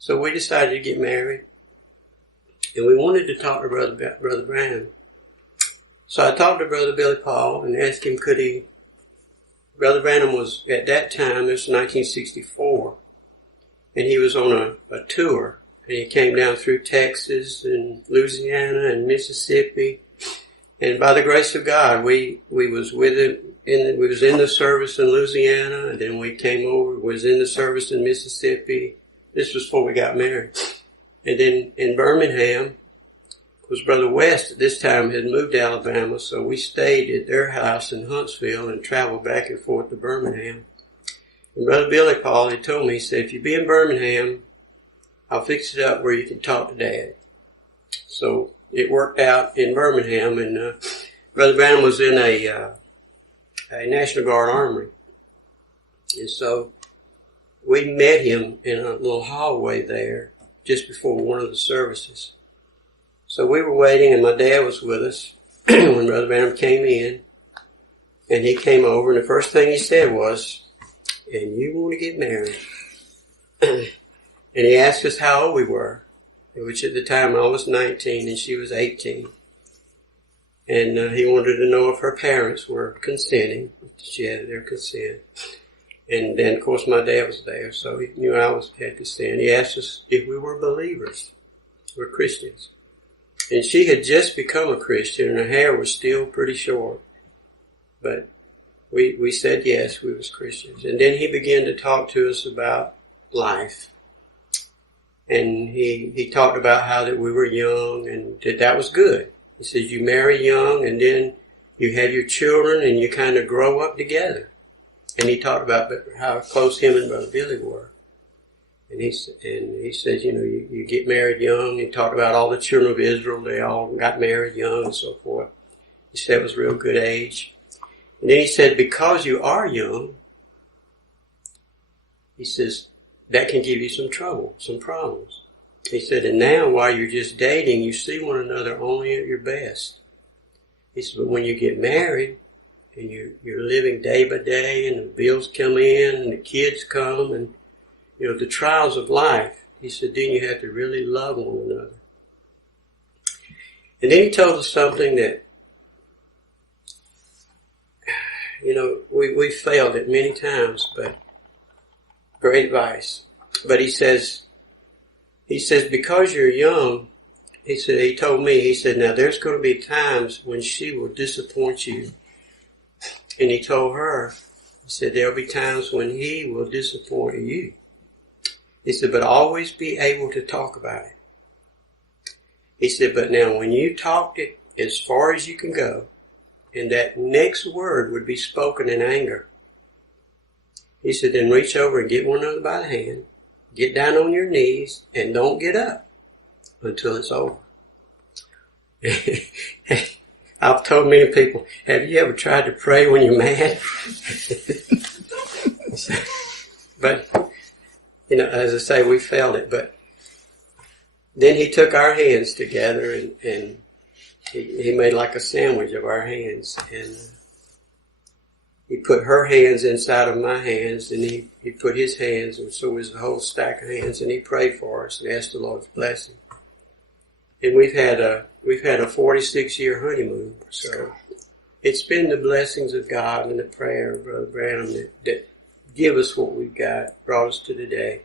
So we decided to get married, and we wanted to talk to Brother Branham. So I talked to Brother Billy Paul and asked him, could he... Brother Branham was, at that time, this was 1964, and he was on a tour, and he came down through Texas and Louisiana and Mississippi, and by the grace of God, we was with him, we was in the service in Louisiana, and then we came over, was in the service in Mississippi. This was before we got married. And then in Birmingham, was Brother West at this time had moved to Alabama, so we stayed at their house in Huntsville and traveled back and forth to Birmingham. And Brother Billy Paul had told me, he said, if you be in Birmingham, I'll fix it up where you can talk to Dad. So it worked out in Birmingham, and Brother Branham was in a National Guard armory. And so we met him in a little hallway there just before one of the services. So we were waiting, and my dad was with us when Brother Branham came in, and he came over, and the first thing he said was, and you want to get married? And he asked us how old we were, which at the time I was 19 and she was 18. And he wanted to know if her parents were consenting. She had their consent. And then, of course, my dad was there, so he knew I had consent. He asked us if we were believers, we're Christians. And she had just become a Christian, and her hair was still pretty short. But we said yes, we was Christians. And then he began to talk to us about life. And he talked about how that we were young, and that was good. He says you marry young, and then you have your children, and you kind of grow up together. And he talked about how close him and Brother Billy were. And he said, you know, you get married young. He talked about all the children of Israel. They all got married young and so forth. He said it was a real good age. And then he said, because you are young, he says, that can give you some trouble, some problems. He said, and now while you're just dating, you see one another only at your best. He said, but when you get married and you're living day by day and the bills come in and the kids come and, you know, the trials of life, he said, then you have to really love one another. And then he told us something that, you know, we failed it many times, but great advice. But he says, because you're young, he told me, now there's going to be times when she will disappoint you. And he told her, he said, there'll be times when he will disappoint you. He said, but always be able to talk about it. He said, but now when you talked it as far as you can go, and that next word would be spoken in anger, he said, then reach over and get one another by the hand, get down on your knees, and don't get up until it's over. I've told many people, have you ever tried to pray when you're mad? But, you know, as I say, we failed it. But then he took our hands together and he made like a sandwich of our hands. And he put her hands inside of my hands, and he put his hands, and so it was a whole stack of hands, and he prayed for us and asked the Lord's blessing. And we've had a 46-year honeymoon, so it's been the blessings of God and the prayer of Brother Branham that give us what we've got, brought us to today.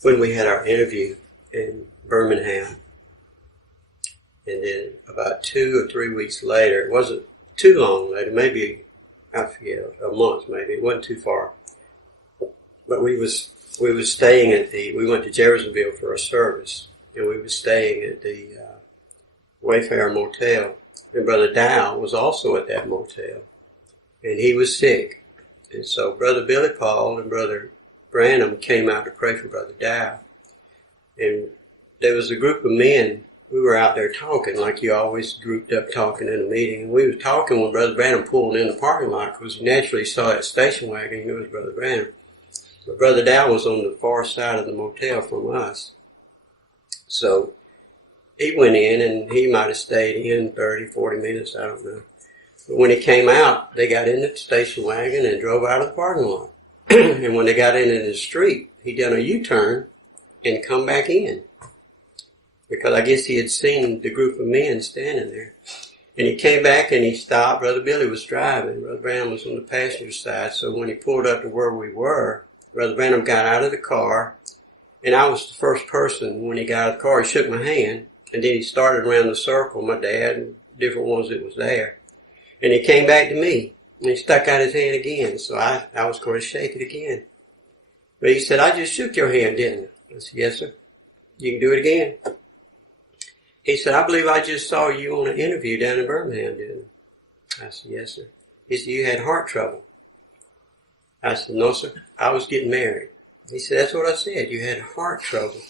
When we had our interview in Birmingham, and then about 2 or 3 weeks later, it wasn't too long later, maybe, I forget, a month maybe, it wasn't too far. But we was staying we went to Jeffersonville for a service, and we was staying at the Wayfarer Motel. And Brother Dow was also at that motel, and he was sick. And so Brother Billy Paul and Brother Branham came out to pray for Brother Dow. And there was a group of men. We were out there talking like you always grouped up talking in a meeting. And we were talking when Brother Branham pulled in the parking lot, because he naturally saw that station wagon. He knew it was Brother Branham. But Brother Dow was on the far side of the motel from us. So he went in, and he might have stayed in 30, 40 minutes, I don't know. But when he came out, they got in the station wagon and drove out of the parking lot. And when they got in the street, he done a U-turn and come back in. Because I guess he had seen the group of men standing there. And he came back and he stopped. Brother Billy was driving. Brother Branham was on the passenger side. So when he pulled up to where we were, Brother Branham got out of the car. And I was the first person when he got out of the car. He shook my hand. And then he started around the circle, my dad and different ones that was there. And he came back to me. And he stuck out his hand again. So I was going to shake it again. But he said, I just shook your hand, didn't I? I said, yes, sir. You can do it again. He said, I believe I just saw you on an interview down in Birmingham, didn't I? I said, yes, sir. He said, you had heart trouble. I said, no, sir. I was getting married. He said, that's what I said. You had heart trouble.